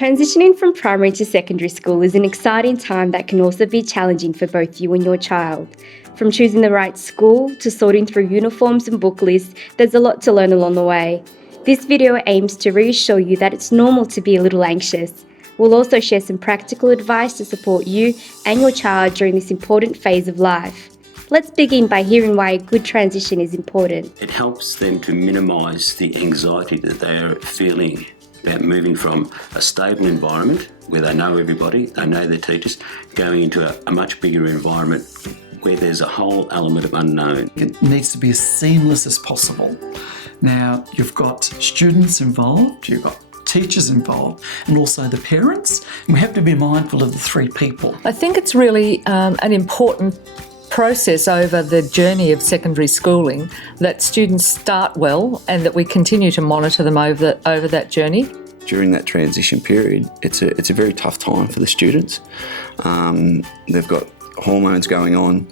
Transitioning from primary to secondary school is an exciting time that can also be challenging for both you and your child. From choosing the right school to sorting through uniforms and book lists, there's a lot to learn along the way. This video aims to reassure you that it's normal to be a little anxious. We'll also share some practical advice to support you and your child during this important phase of life. Let's begin by hearing why a good transition is important. It helps them to minimise the anxiety that they are feeling about moving from a stable environment where they know everybody, they know their teachers, going into a much bigger environment where there's a whole element of unknown. It needs to be as seamless as possible. Now, you've got students involved, you've got teachers involved, and also the parents. And we have to be mindful of the three people. I think it's really an important process over the journey of secondary schooling that students start well and that we continue to monitor them over that journey. During that transition period, it's a very tough time for the students. They've got hormones going on,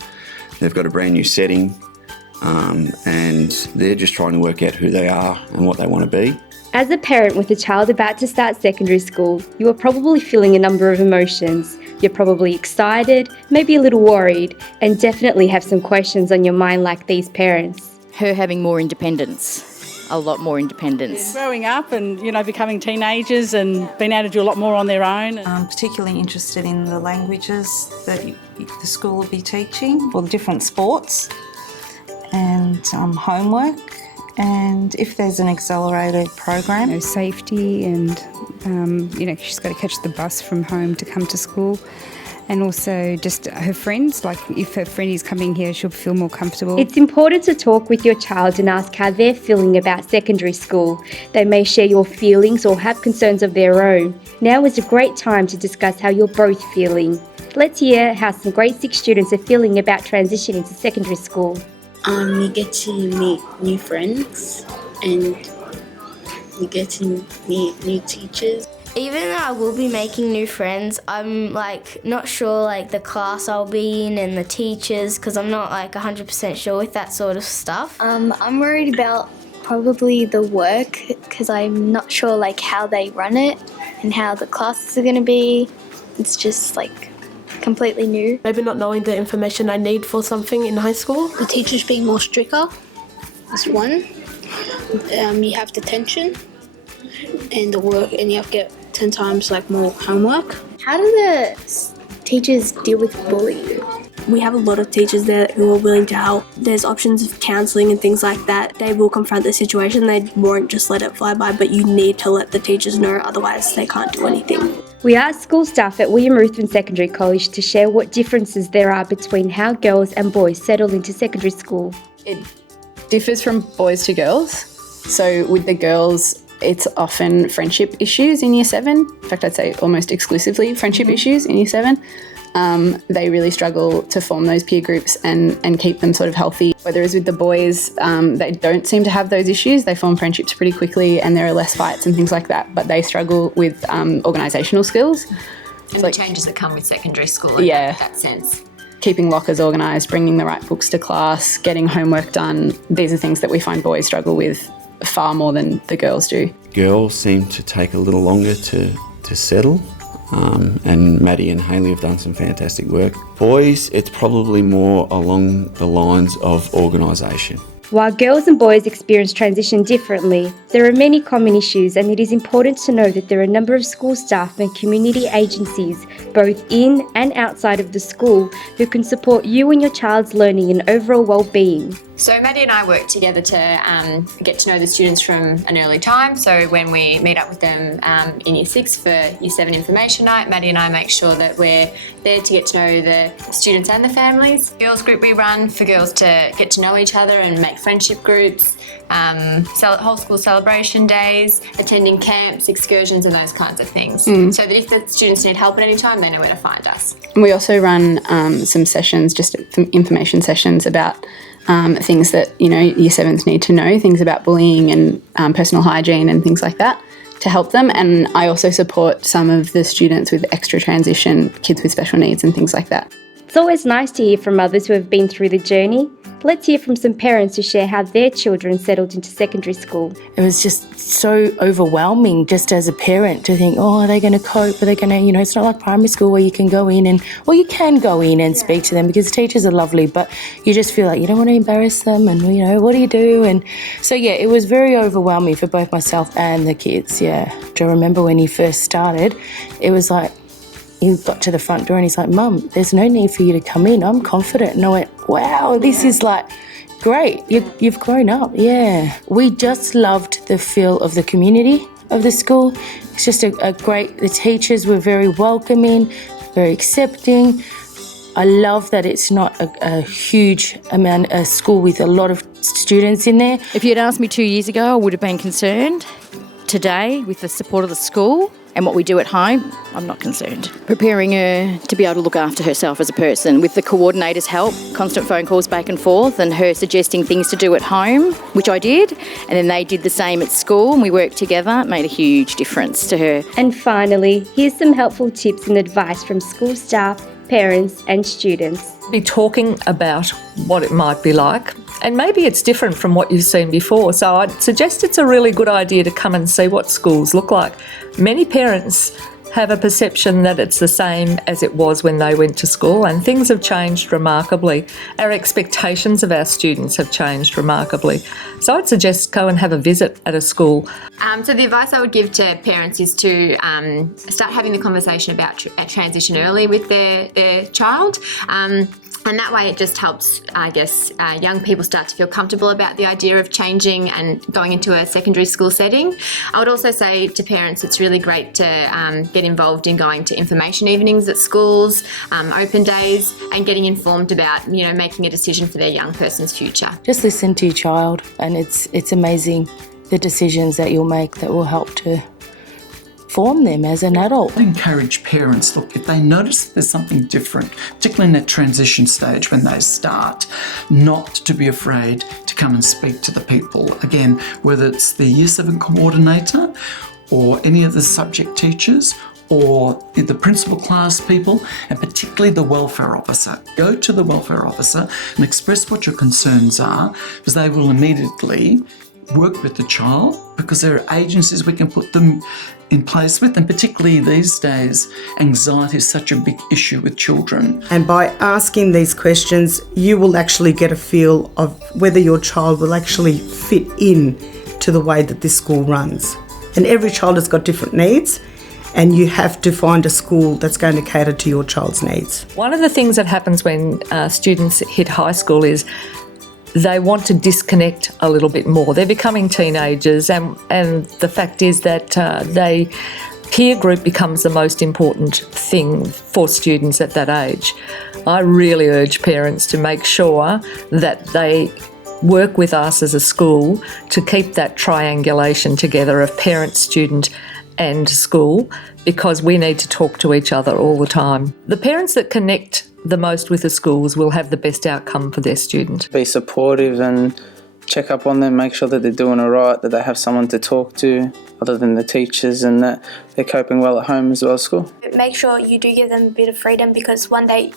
they've got a brand new setting, and they're just trying to work out who they are and what they want to be. As a parent with a child about to start secondary school, you are probably feeling a number of emotions. You're probably excited, maybe a little worried, and definitely have some questions on your mind like these parents. Her having more independence, a lot more independence. Growing up and, becoming teenagers and being able to do a lot more on their own. I'm particularly interested in the languages that the school will be teaching, or the different sports, and homework. And if there's an accelerated program. Safety and, she's got to catch the bus from home to come to school. And also just her friends, like if her friend is coming here, she'll feel more comfortable. It's important to talk with your child and ask how they're feeling about secondary school. They may share your feelings or have concerns of their own. Now is a great time to discuss how you're both feeling. Let's hear how some grade 6 students are feeling about transitioning to secondary school. You get to meet new friends and you get to meet new teachers. Even though I will be making new friends, I'm not sure the class I'll be in and the teachers, because I'm not 100% sure with that sort of stuff. I'm worried about probably the work, because I'm not sure how they run it and how the classes are going to be. It's just completely new. Maybe not knowing the information I need for something in high school. The teachers being more stricter is one. You have detention and the work, and you have to get 10 times more homework. How do the teachers deal with bullying? We have a lot of teachers there who are willing to help. There's options of counselling and things like that. They will confront the situation. They won't just let it fly by, but you need to let the teachers know, otherwise they can't do anything. We asked school staff at William Ruthven Secondary College to share what differences there are between how girls and boys settle into secondary school. It differs from boys to girls. So with the girls, it's often friendship issues in Year 7. In fact, I'd say almost exclusively friendship issues in Year 7. They really struggle to form those peer groups and keep them sort of healthy. Whereas with the boys, they don't seem to have those issues. They form friendships pretty quickly and there are less fights and things like that, but they struggle with organisational skills. And the changes that come with secondary school in that sense. Keeping lockers organised, bringing the right books to class, getting homework done. These are things that we find boys struggle with far more than the girls do. Girls seem to take a little longer to settle. And Maddie and Hayley have done some fantastic work. Boys, it's probably more along the lines of organisation. While girls and boys experience transition differently, there are many common issues, and it is important to know that there are a number of school staff and community agencies, both in and outside of the school, who can support you and your child's learning and overall well-being. So Maddie and I work together to get to know the students from an early time. So when we meet up with them in Year 6 for Year 7 information night, Maddie and I make sure that we're there to get to know the students and the families. Girls group we run for girls to get to know each other and make friendship groups, whole school celebration days, attending camps, excursions and those kinds of things. So that if the students need help at any time, they know where to find us. We also run some sessions, just some information sessions about things that, Year 7s need to know, things about bullying and personal hygiene and things like that to help them. And I also support some of the students with extra transition, kids with special needs and things like that. It's always nice to hear from others who have been through the journey. Let's hear from some parents who share how their children settled into secondary school. It was just so overwhelming just as a parent to think, oh, are they going to cope? Are they going to, it's not like primary school where you can go in and, well, you can go in and speak to them because the teachers are lovely, but you just feel like you don't want to embarrass them and, what do you do? And so, it was very overwhelming for both myself and the kids, Do you remember when he first started, it was like, he got to the front door and he's like, Mum, there's no need for you to come in. I'm confident. And I went, wow, this is like great. You've grown up. Yeah. We just loved the feel of the community of the school. It's just a great, the teachers were very welcoming, very accepting. I love that it's not a huge amount, a school with a lot of students in there. If you'd asked me 2 years ago, I would have been concerned. Today, with the support of the school and what we do at home, I'm not concerned. Preparing her to be able to look after herself as a person with the coordinator's help, constant phone calls back and forth, and her suggesting things to do at home, which I did, and then they did the same at school and we worked together. It made a huge difference to her. And finally, here's some helpful tips and advice from school staff, parents and students. Be talking about what it might be like, and maybe it's different from what you've seen before, so I'd suggest it's a really good idea to come and see what schools look like. Many parents have a perception that it's the same as it was when they went to school, and things have changed remarkably. Our expectations of our students have changed remarkably. So I'd suggest go and have a visit at a school. So the advice I would give to parents is to start having the conversation about transition early with their child. And that way it just helps, young people start to feel comfortable about the idea of changing and going into a secondary school setting. I would also say to parents it's really great to get involved in going to information evenings at schools, open days, and getting informed about, making a decision for their young person's future. Just listen to your child, and it's amazing the decisions that you'll make that will help to form them as an adult. I encourage parents, look, if they notice there's something different, particularly in that transition stage when they start, not to be afraid to come and speak to the people. Again, whether it's the Year 7 coordinator or any of the subject teachers or the principal class people, and particularly the welfare officer. Go to the welfare officer and express what your concerns are, because they will immediately work with the child, because there are agencies we can put them in place with, and particularly these days, anxiety is such a big issue with children. And by asking these questions, you will actually get a feel of whether your child will actually fit in to the way that this school runs. And every child has got different needs, and you have to find a school that's going to cater to your child's needs. One of the things that happens when students hit high school is they want to disconnect a little bit more. They're becoming teenagers, and the fact is that peer group becomes the most important thing for students at that age. I really urge parents to make sure that they work with us as a school to keep that triangulation together of parent, student and school, because we need to talk to each other all the time. The parents that connect the most with the schools will have the best outcome for their student. Be supportive and check up on them, make sure that they're doing all right, that they have someone to talk to other than the teachers, and that they're coping well at home as well as school. Make sure you do give them a bit of freedom, because one day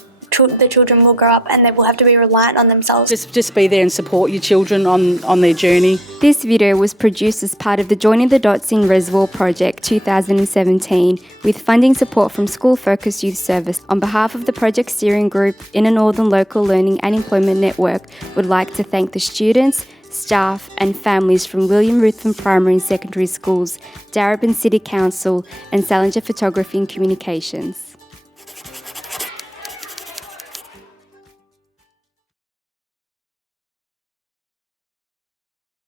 the children will grow up and they will have to be reliant on themselves. Just be there and support your children on their journey. This video was produced as part of the Joining the Dots in Reservoir project 2017 with funding support from School Focus Youth Service. On behalf of the project steering group, Inner Northern Local Learning and Employment Network, would like to thank the students, staff and families from William Ruthven Primary and Secondary Schools, Darebin City Council and Salinger Photography and Communications.